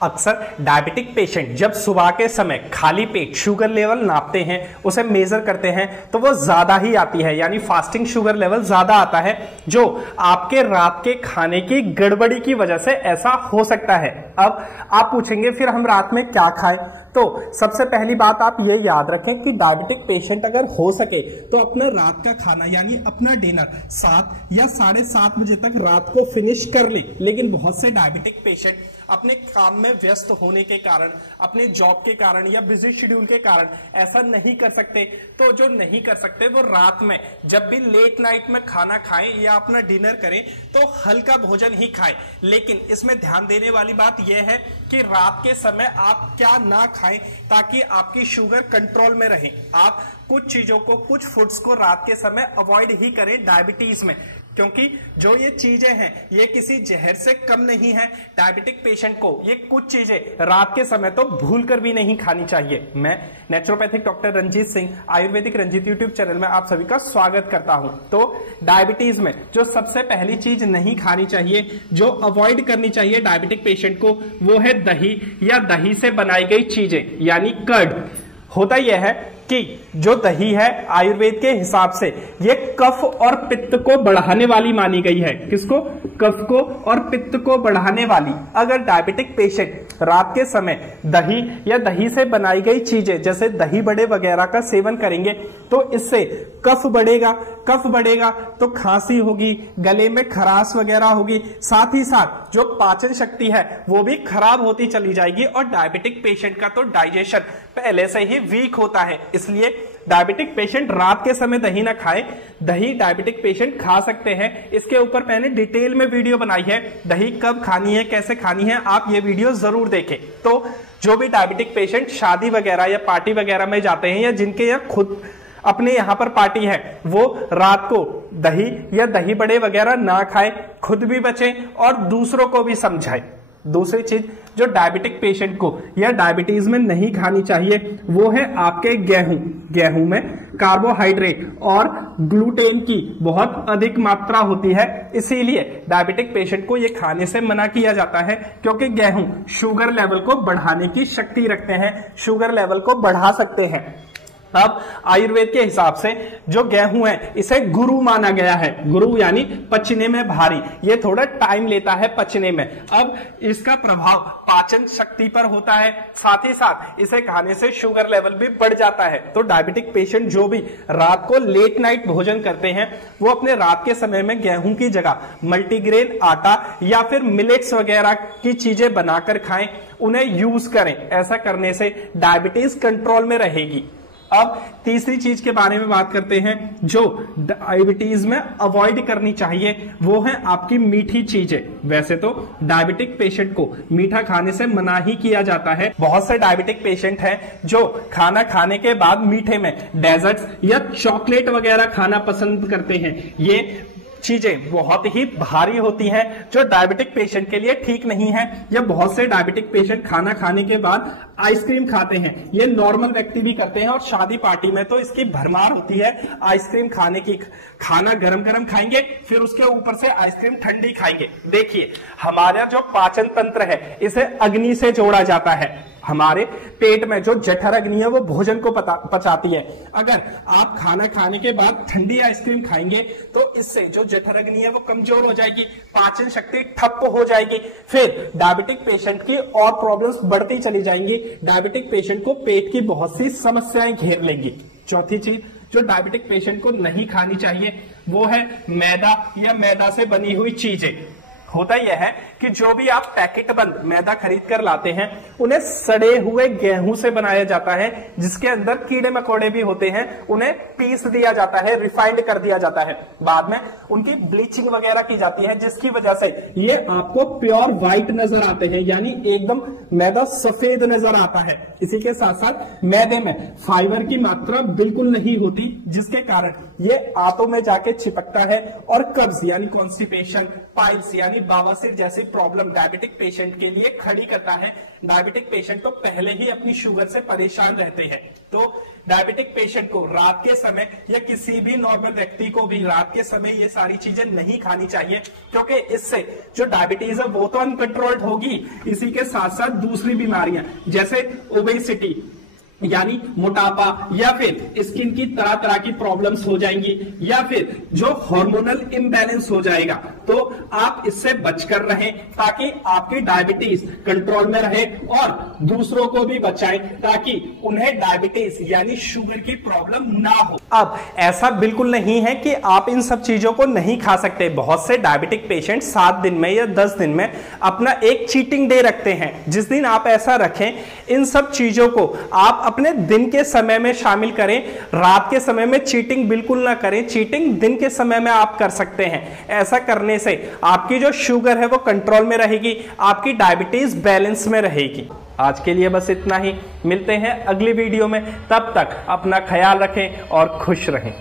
अक्सर diabetic patient जब सुबह के समय खाली पेट शुगर लेवल नापते हैं, उसे मेजर करते हैं, तो वो ज्यादा ही आती है, यानी फास्टिंग शुगर लेवल ज्यादा आता है, जो आपके रात के खाने की गड़बड़ी की वजह से ऐसा हो सकता है। अब आप पूछेंगे फिर हम रात में क्या खाएं? तो सबसे पहली बात आप ये याद रखें कि डायबिटिक पेशेंट अगर हो सके तो अपना रात का खाना यानी अपना डिनर 7 या 7:30 बजे तक रात को फिनिश कर ले। लेकिन बहुत से डायबिटिक पेशेंट अपने काम में व्यस्त होने के कारण, अपने जॉब के कारण या बिजी शेड्यूल के कारण ऐसा नहीं कर सकते। तो जो नहीं कर सकते वो रात में जब भी लेट नाइट में खाना खाएं या अपना डिनर करें तो हल्का भोजन ही खाएं। लेकिन इसमें ध्यान देने वाली बात यह है कि रात के समय आप क्या ना खाएं ताकि आपकी शुगर कंट्रोल में रहे। आप कुछ चीजों को, कुछ फूड्स को रात के समय अवॉइड ही करें डायबिटीज में, क्योंकि जो ये चीजें हैं ये किसी जहर से कम नहीं है। डायबिटिक पेशेंट को ये कुछ चीजें रात के समय तो भूलकर भी नहीं खानी चाहिए। मैं naturopathic doctor Ranjit Singh, Ayurvedic Ranjit YouTube channel में आप सभी का स्वागत करता हूं। तो डायबिटीज में जो सबसे पहली चीज नहीं खानी चाहिए, जो अवॉइड करनी चाहिए डायबिटिक पेशेंट को, वो है दही या दही से बनाई गई चीजें यानी कर्ड। होता यह है कि जो दही है आयुर्वेद के हिसाब से ये कफ और पित्त को बढ़ाने वाली मानी गई है। किसको? कफ को और पित्त को बढ़ाने वाली। अगर डायबिटिक पेशेंट रात के समय दही या दही से बनाई गई चीजें जैसे दही बड़े वगैरह का सेवन करेंगे तो इससे कफ बढ़ेगा। कफ बढ़ेगा तो खांसी होगी, गले में खराश वगैरह होगी, साथ ही साथ जो पाचन शक्ति है वो भी खराब होती चली जाएगी। और डायबिटिक पेशेंट का तो डाइजेशन पहले से ही वीक होता है, इसलिए डायबिटिक पेशेंट रात के समय दही ना खाए। दही डायबिटिक पेशेंट खा सकते हैं, इसके ऊपर मैंने डिटेल में वीडियो बनाई है। दही कब खानी है, कैसे खानी है, आप ये वीडियो जरूर देखें। तो जो भी डायबिटिक पेशेंट शादी वगैरह या पार्टी वगैरह में जाते हैं या जिनके यहाँ खुद अपने यहाँ पर पार्टी है, वो रात को दही या दही बड़े वगैरह ना खाए, खुद भी बचें और दूसरों को भी समझाएं। दूसरी चीज जो डायबिटिक पेशेंट को या डायबिटीज में नहीं खानी चाहिए वो है आपके गेहूं। गेहूं में कार्बोहाइड्रेट और ग्लूटेन की बहुत अधिक मात्रा होती है, इसीलिए डायबिटिक पेशेंट को ये खाने से मना किया जाता है, क्योंकि गेहूं शुगर लेवल को बढ़ाने की शक्ति रखते हैं, शुगर लेवल को बढ़ा सकते हैं। अब आयुर्वेद के हिसाब से जो गेहूं है इसे गुरु माना गया है। गुरु यानी पचने में भारी, ये थोड़ा टाइम लेता है पचने में। अब इसका प्रभाव पाचन शक्ति पर होता है, साथ ही साथ इसे खाने से शुगर लेवल भी बढ़ जाता है। तो डायबिटिक पेशेंट जो भी रात को लेट नाइट भोजन करते हैं वो अपने रात के समय में गेहूं की जगह मल्टीग्रेन आटा या फिर मिलेट्स वगैरह की चीजें बनाकर खाएं, उन्हें यूज करें। ऐसा करने से डायबिटीज कंट्रोल में रहेगी। अब तीसरी चीज के बारे में बात करते हैं जो डायबिटीज में अवॉइड करनी चाहिए, वो है आपकी मीठी चीजें। वैसे तो डायबिटिक पेशेंट को मीठा खाने से मना ही किया जाता है। बहुत से डायबिटिक पेशेंट हैं जो खाना खाने के बाद मीठे में डेजर्ट्स या चॉकलेट वगैरह खाना पसंद करते हैं। ये चीजें बहुत ही भारी होती हैं जो डायबिटिक पेशेंट के लिए ठीक नहीं है। या बहुत से डायबिटिक पेशेंट खाना खाने के बाद आइसक्रीम खाते हैं, ये नॉर्मल व्यक्ति भी करते हैं और शादी पार्टी में तो इसकी भरमार होती है आइसक्रीम खाने की। खाना गरम गरम खाएंगे फिर उसके ऊपर से आइसक्रीम ठंडी खाएंगे। देखिए हमारा जो पाचन तंत्र है इसे अग्नि से जोड़ा जाता है। हमारे पेट में जो जठर अग्नि है वो भोजन को पचाती है। अगर आप खाना खाने के बाद ठंडी आइसक्रीम खाएंगे तो इससे जो जठर अग्नि है वो कमजोर हो जाएगी, पाचन शक्ति ठप हो जाएगी, फिर डायबिटिक पेशेंट की और प्रॉब्लम्स बढ़ती चली जाएंगी। डायबिटिक पेशेंट को पेट की बहुत सी समस्याएं घेर लेंगी। चौथी चीज जो डायबिटिक पेशेंट को नहीं खानी चाहिए वो है मैदा या मैदा से बनी हुई चीजें। होता यह है कि जो भी आप पैकेट बंद मैदा खरीद कर लाते हैं उन्हें सड़े हुए गेहूं से बनाया जाता है, जिसके अंदर कीड़े मकोड़े भी होते हैं। उन्हें पीस दिया जाता है, रिफाइंड कर दिया जाता है, बाद में उनकी ब्लीचिंग वगैरह की जाती है, जिसकी वजह से ये आपको प्योर व्हाइट नजर आते हैं, यानी एकदम मैदा सफेद नजर आता है। इसी के साथ साथ मैदे में फाइबर की मात्रा बिल्कुल नहीं होती, जिसके कारण ये आंतों में जाके चिपकता है और कब्ज यानी कॉन्स्टिपेशन, पाइल्स यानी यानी बवासीर जैसी प्रॉब्लम डायबिटिक पेशेंट के लिए खड़ी करता है। डायबिटिक पेशेंट तो पहले ही अपनी शुगर से परेशान रहते हैं, तो डायबिटिक पेशेंट को रात के समय या किसी भी नॉर्मल व्यक्ति को भी रात के समय ये सारी चीजें नहीं खानी चाहिए, क्योंकि इससे जो डायबिटीज है वो तो अनकंट्रोल्ड होगी, इसी के साथ साथ दूसरी बीमारियां जैसे ओबेसिटी यानी मोटापा या फिर स्किन की तरह तरह की प्रॉब्लम्स हो जाएंगी, या फिर जो हार्मोनल इम्बैलेंस हो जाएगा। तो आप इससे बचकर रहें ताकि आपकी डायबिटीज कंट्रोल में रहे और दूसरों को भी बचाएं ताकि उन्हें डायबिटीज यानी शुगर की प्रॉब्लम ना हो। अब ऐसा बिल्कुल नहीं है कि आप इन सब चीजों को नहीं खा सकते। बहुत से डायबिटिक पेशेंट 7 दिन में या 10 दिन में अपना एक चीटिंग डे रखते हैं। जिस दिन आप ऐसा रखें, इन सब चीजों को आप अपने दिन के समय में शामिल करें, रात के समय में चीटिंग बिल्कुल ना करें। चीटिंग दिन के समय में आप कर सकते हैं। ऐसा करने से आपकी जो शुगर है वो कंट्रोल में रहेगी, आपकी डायबिटीज बैलेंस में रहेगी। आज के लिए बस इतना ही, मिलते हैं अगली वीडियो में। तब तक अपना ख्याल रखें और खुश रहें।